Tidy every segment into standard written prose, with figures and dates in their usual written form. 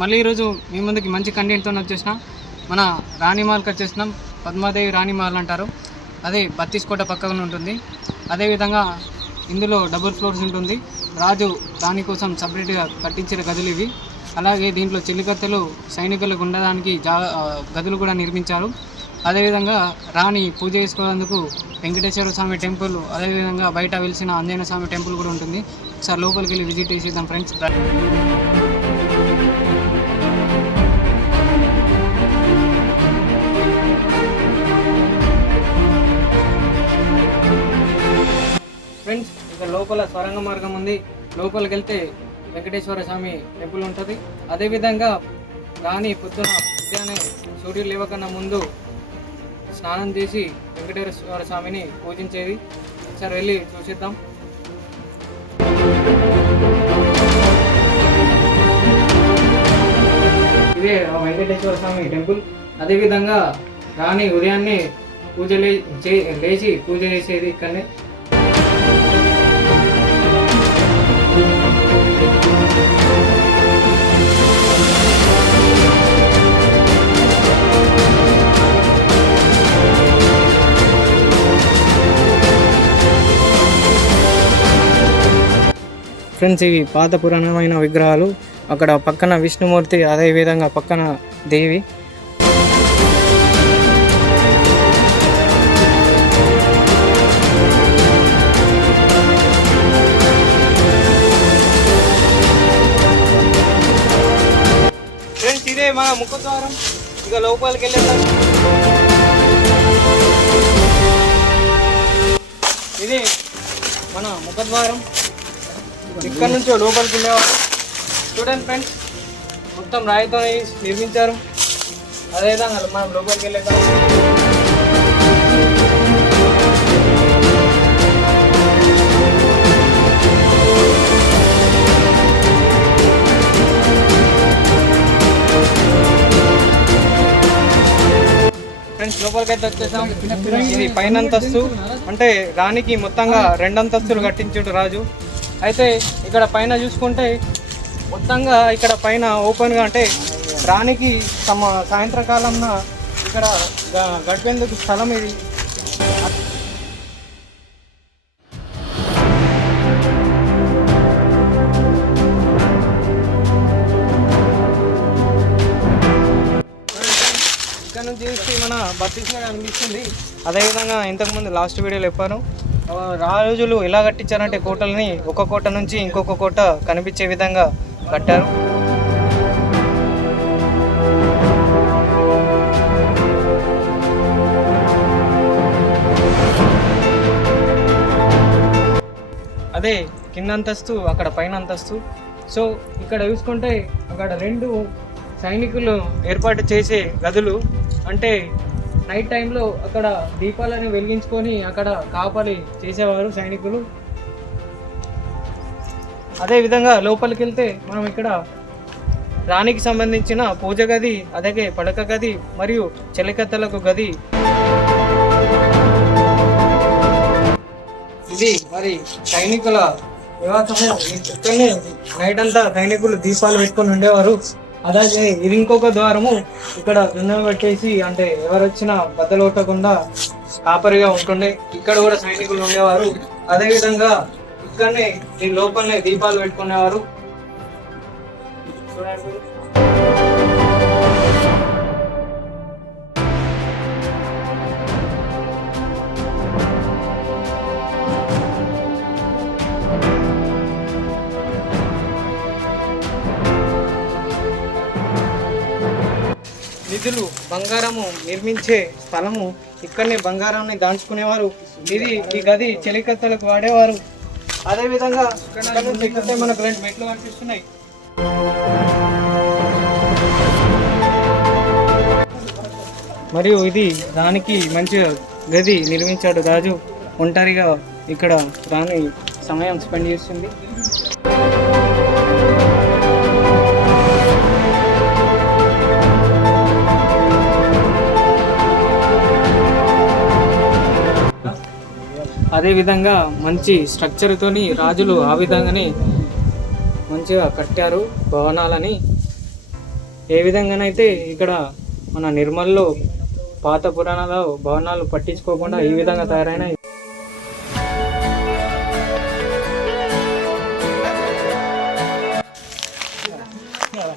మళ్ళీ ఈరోజు మీ ముందుకి మంచి కంటెంట్తో వచ్చేసిన మన రాణిమాల్కి వచ్చేసినాం. పద్మాదేవి రాణిమాల్ అంటారు. అదే బత్తీస్కోట పక్కన ఉంటుంది. అదేవిధంగా ఇందులో డబుల్ ఫ్లోర్స్ ఉంటుంది. రాజు రాణి కోసం సపరేట్గా కట్టించిన గదులు ఇవి. అలాగే దీంట్లో చెల్లికత్తెలు సైనికులకు ఉండడానికి గదులు కూడా నిర్మించారు. అదేవిధంగా రాణి పూజ చేసుకోవడానికి వెంకటేశ్వర స్వామి టెంపుల్, అదేవిధంగా బయట వెలిసిన ఆంజనేయ స్వామి టెంపుల్ కూడా ఉంటుంది. ఒకసారి లోపలికి వెళ్ళి విజిట్ చేసేద్దాం ఫ్రెండ్స్. ఫ్రెండ్స్, ఇక లోపల స్వరంగ మార్గం ఉంది. లోపలికి వెళ్తే వెంకటేశ్వర స్వామి టెంపుల్ ఉంటుంది. అదేవిధంగా రాణి పొద్దున ఉదయాన్నే సూర్యుడు లేవకన్నా ముందు స్నానం చేసి వెంకటేశ్వర స్వామిని పూజించేది. ఒకసారి వెళ్ళి చూసిద్దాం. ఇదే వెంకటేశ్వర స్వామి టెంపుల్. అదేవిధంగా రాణి ఉదయాన్నే లేచి పూజ చేసేది ఇక్కడనే. ఫ్రెండ్స్, ఇవి పాత పురాణమైన విగ్రహాలు. అక్కడ పక్కన విష్ణుమూర్తి, అదేవిధంగా పక్కన దేవి. ఫ్రెండ్స్, ఇదే మన ముఖద్వారం. ఇక లోపలికి వెళ్ళేద్దాం. ఇది మన ముఖద్వారం. ఇక్కడ నుంచి లోపలికి వెళ్ళేవారు. చూడండి ఫ్రెండ్స్, మొత్తం రాయితో నిర్మించారు. అదేవిధంగా మనం లోపలికి వెళ్ళేద్దాం. ఫ్రెండ్స్, లోపలికి అయితే వచ్చేసాం. ఇది పైన అంతస్తు. అంటే రాణికి మొత్తంగా 2 అంతస్తులు కట్టించుంటు రాజు. అయితే ఇక్కడ పైన చూసుకుంటే మొత్తంగా ఇక్కడ పైన ఓపెన్గా, అంటే రాణికి సాయంత్రం కాలంన ఇక్కడ గడిపేందుకు స్థలం ఇది. ఇక్కడ నుంచి చూస్తే మన బత్తీస్గా అనిపిస్తుంది. అదేవిధంగా ఇంతకుముందు లాస్ట్ వీడియోలో చెప్పాను, రాజులు ఎలా కట్టించారంటే కోటల్ని ఒక కోట నుంచి ఇంకొక కోట కనిపించే విధంగా కట్టారు. అదే కింద అంతస్తు, అక్కడ పైన అంతస్తు. సో ఇక్కడ చూసుకుంటే అక్కడ 2 సైనికులు ఏర్పాటు చేసే గదులు. అంటే నైట్ టైంలో అక్కడ దీపాలను వెలిగించుకొని అక్కడ కాపలి చేసేవారు సైనికులు. అదేవిధంగా లోపలికి వెళ్తే మనం ఇక్కడ రాణికి సంబంధించిన పూజ గది, అలాగే పడక గది మరియు చెలికత్తెలకు గది. ఇది మరి సైనికుల నివాసము. ఇక్కడనే నైట్ అంతా సైనికులు దీపాలు పెట్టుకొని ఉండేవారు. అలాగే ఇది ఇంకొక ద్వారము. ఇక్కడ జొన్న పెట్టేసి, అంటే ఎవరు వచ్చినా బద్దలు కొట్టకుండా కాపరిగా ఉంటుండే. ఇక్కడ కూడా సైనికులు ఉండేవారు. అదేవిధంగా ఇక్కడనే ఈ లోపలనే దీపాలు పెట్టుకునేవారు. చూడండి, నిధులు బంగారము నిర్మించే స్థలము. ఇక్కడనే బంగారాన్ని దాచుకునేవారు. ఈ గది చెలికత్తెలకు వాడేవారు. అదేవిధంగా ఇక్కడ మనకు 2 మెట్లు కనిపిస్తున్నాయి. మరియు ఇది రాణికి మంచి గది నిర్మించాడు రాజు. ఒంటరిగా ఇక్కడ రాణి సమయం స్పెండ్ చేస్తుంది. అదేవిధంగా మంచి స్ట్రక్చర్తోని రాజులు ఆ విధంగానే మంచిగా కట్టారు భవనాలని. ఏ విధంగానైతే ఇక్కడ మన నిర్మల్లో పాత పురాణాల భవనాలు పట్టించుకోకుండా ఈ విధంగా తయారైన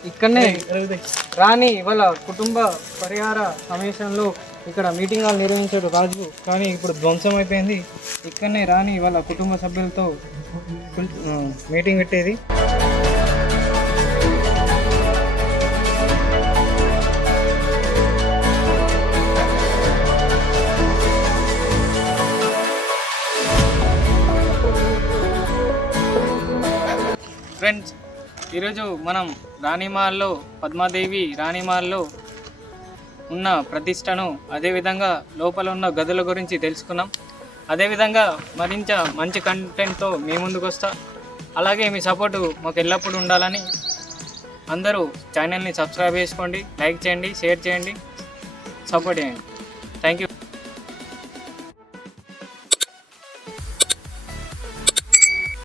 ఇక్కడనే రాణి వాళ్ళ కుటుంబ పరిహార సమావేశంలో ఇక్కడ మీటింగ్ హాల్ నిర్వహించాడు రాజు, కానీ ఇప్పుడు ధ్వంసం అయిపోయింది. ఇక్కడనే రాణి వాళ్ళ కుటుంబ సభ్యులతో మీటింగ్ పెట్టేది. ఫ్రెండ్స్, ఈరోజు మనం రాణిమహల్లో పద్మాదేవి రాణిమహల్లో ఉన్న ప్రతిష్టను, అదేవిధంగా లోపల ఉన్న గదుల గురించి తెలుసుకున్నాం. అదేవిధంగా మరింత మంచి కంటెంట్తో మీ ముందుకు వస్తా. అలాగే మీ సపోర్టు మాకు ఎల్లప్పుడూ ఉండాలని అందరూ ఛానల్ని సబ్స్క్రైబ్ చేసుకోండి, లైక్ చేయండి, షేర్ చేయండి, సపోర్ట్ చేయండి. Thank you.